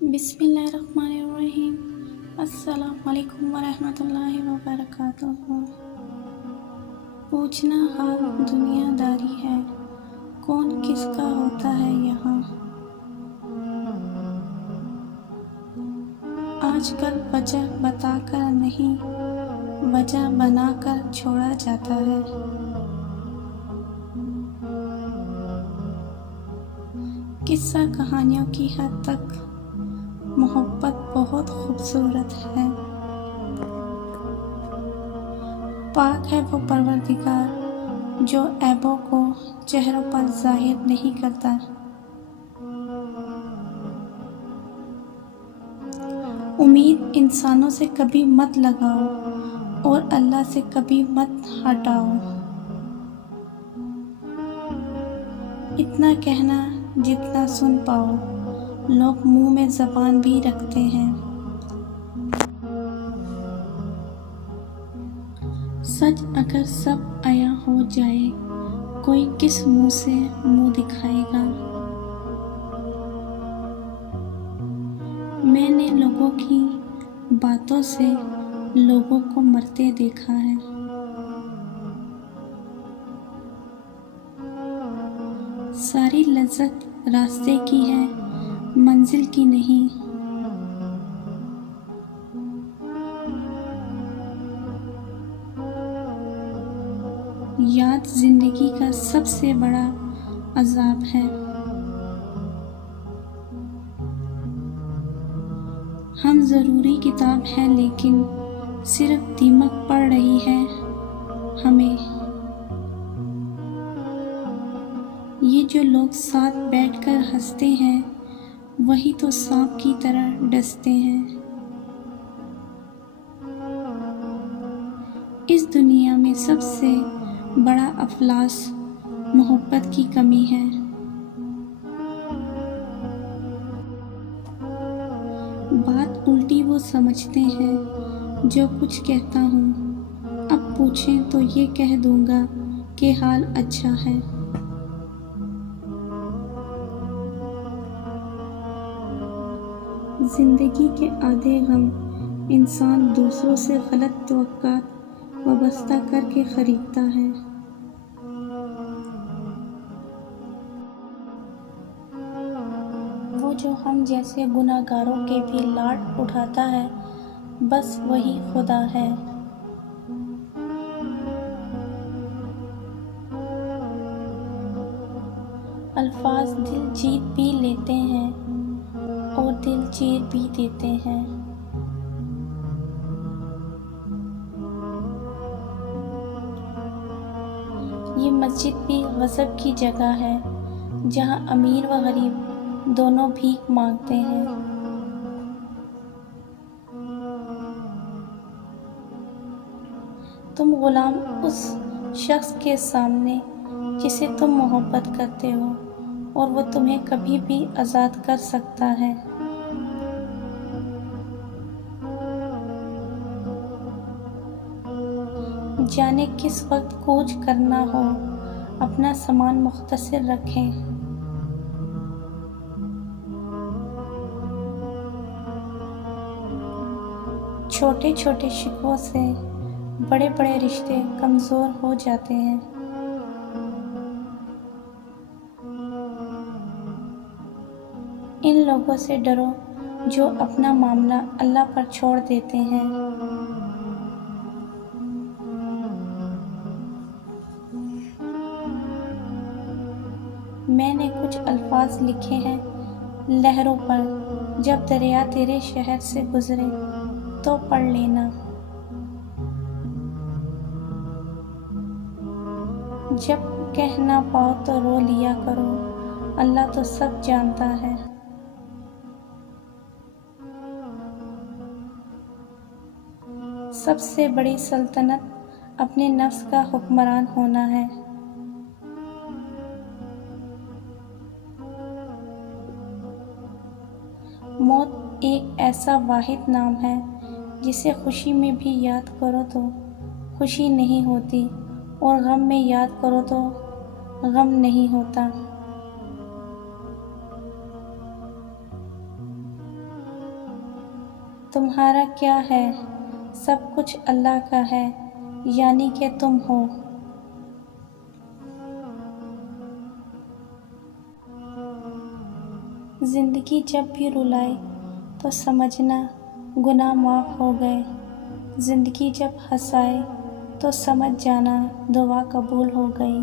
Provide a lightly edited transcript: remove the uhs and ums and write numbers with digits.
بسم اللہ الرحمن الرحیم۔ السلام علیکم ورحمۃ اللہ وبرکاتہ۔ پوچھنا حال دنیا داری ہے، کون کس کا ہوتا ہے یہاں۔ آج کل وجہ بتا کر نہیں، وجہ بنا کر چھوڑا جاتا ہے۔ قصہ کہانیوں کی حد تک محبت بہت خوبصورت ہے۔ پاک ہے وہ پروردگار جو عیبوں کو چہروں پر ظاہر نہیں کرتا۔ امید انسانوں سے کبھی مت لگاؤ اور اللہ سے کبھی مت ہٹاؤ۔ اتنا کہنا جتنا سن پاؤ، لوگ منہ میں زبان بھی رکھتے ہیں۔ سچ اگر سب عیاں ہو جائے، کوئی کس منہ سے منہ دکھائے گا۔ میں نے لوگوں کی باتوں سے لوگوں کو مرتے دیکھا ہے۔ ساری لذت راستے کی ہے، منزل کی نہیں۔ یاد زندگی کا سب سے بڑا عذاب ہے۔ ہم ضروری کتاب ہیں لیکن صرف دیمک پڑھ رہی ہے ہمیں۔ یہ جو لوگ ساتھ بیٹھ کر ہنستے ہیں، وہی تو سانپ کی طرح ڈستے ہیں۔ اس دنیا میں سب سے بڑا افلاس محبت کی کمی ہے۔ بات الٹی وہ سمجھتے ہیں جو کچھ کہتا ہوں، اب پوچھیں تو یہ کہہ دوں گا کہ حال اچھا ہے۔ زندگی کے آدھے غم انسان دوسروں سے غلط توقعات وابستہ کر کے خریدتا ہے۔ وہ جو ہم جیسے گناہ گاروں کے بھی لاڈ اٹھاتا ہے، بس وہی خدا ہے۔ الفاظ دل جیت بھی لیتے ہیں اور دل چیر بھی دیتے ہیں۔ یہ مسجد بھی غضب کی جگہ ہے، جہاں امیر و غریب دونوں بھیک مانگتے ہیں۔ تم غلام اس شخص کے سامنے جسے تم محبت کرتے ہو، اور وہ تمہیں کبھی بھی آزاد کر سکتا ہے۔ جانے کس وقت کوچ کرنا ہو، اپنا سامان مختصر رکھیں۔ چھوٹے چھوٹے شکووں سے بڑے بڑے رشتے کمزور ہو جاتے ہیں۔ ان لوگوں سے ڈرو جو اپنا معاملہ اللہ پر چھوڑ دیتے ہیں۔ میں نے کچھ الفاظ لکھے ہیں لہروں پر، جب دریا تیرے شہر سے گزرے تو پڑھ لینا۔ جب کہہ نہ پاؤ تو رو لیا کرو، اللہ تو سب جانتا ہے۔ سب سے بڑی سلطنت اپنے نفس کا حکمران ہونا ہے۔ موت ایک ایسا واحد نام ہے جسے خوشی میں بھی یاد کرو تو خوشی نہیں ہوتی، اور غم میں یاد کرو تو غم نہیں ہوتا۔ تمہارا کیا ہے، سب کچھ اللہ کا ہے، یعنی کہ تم ہو۔ زندگی جب بھی رلائے تو سمجھنا گناہ معاف ہو گئے، زندگی جب ہنسائے تو سمجھ جانا دعا قبول ہو گئی۔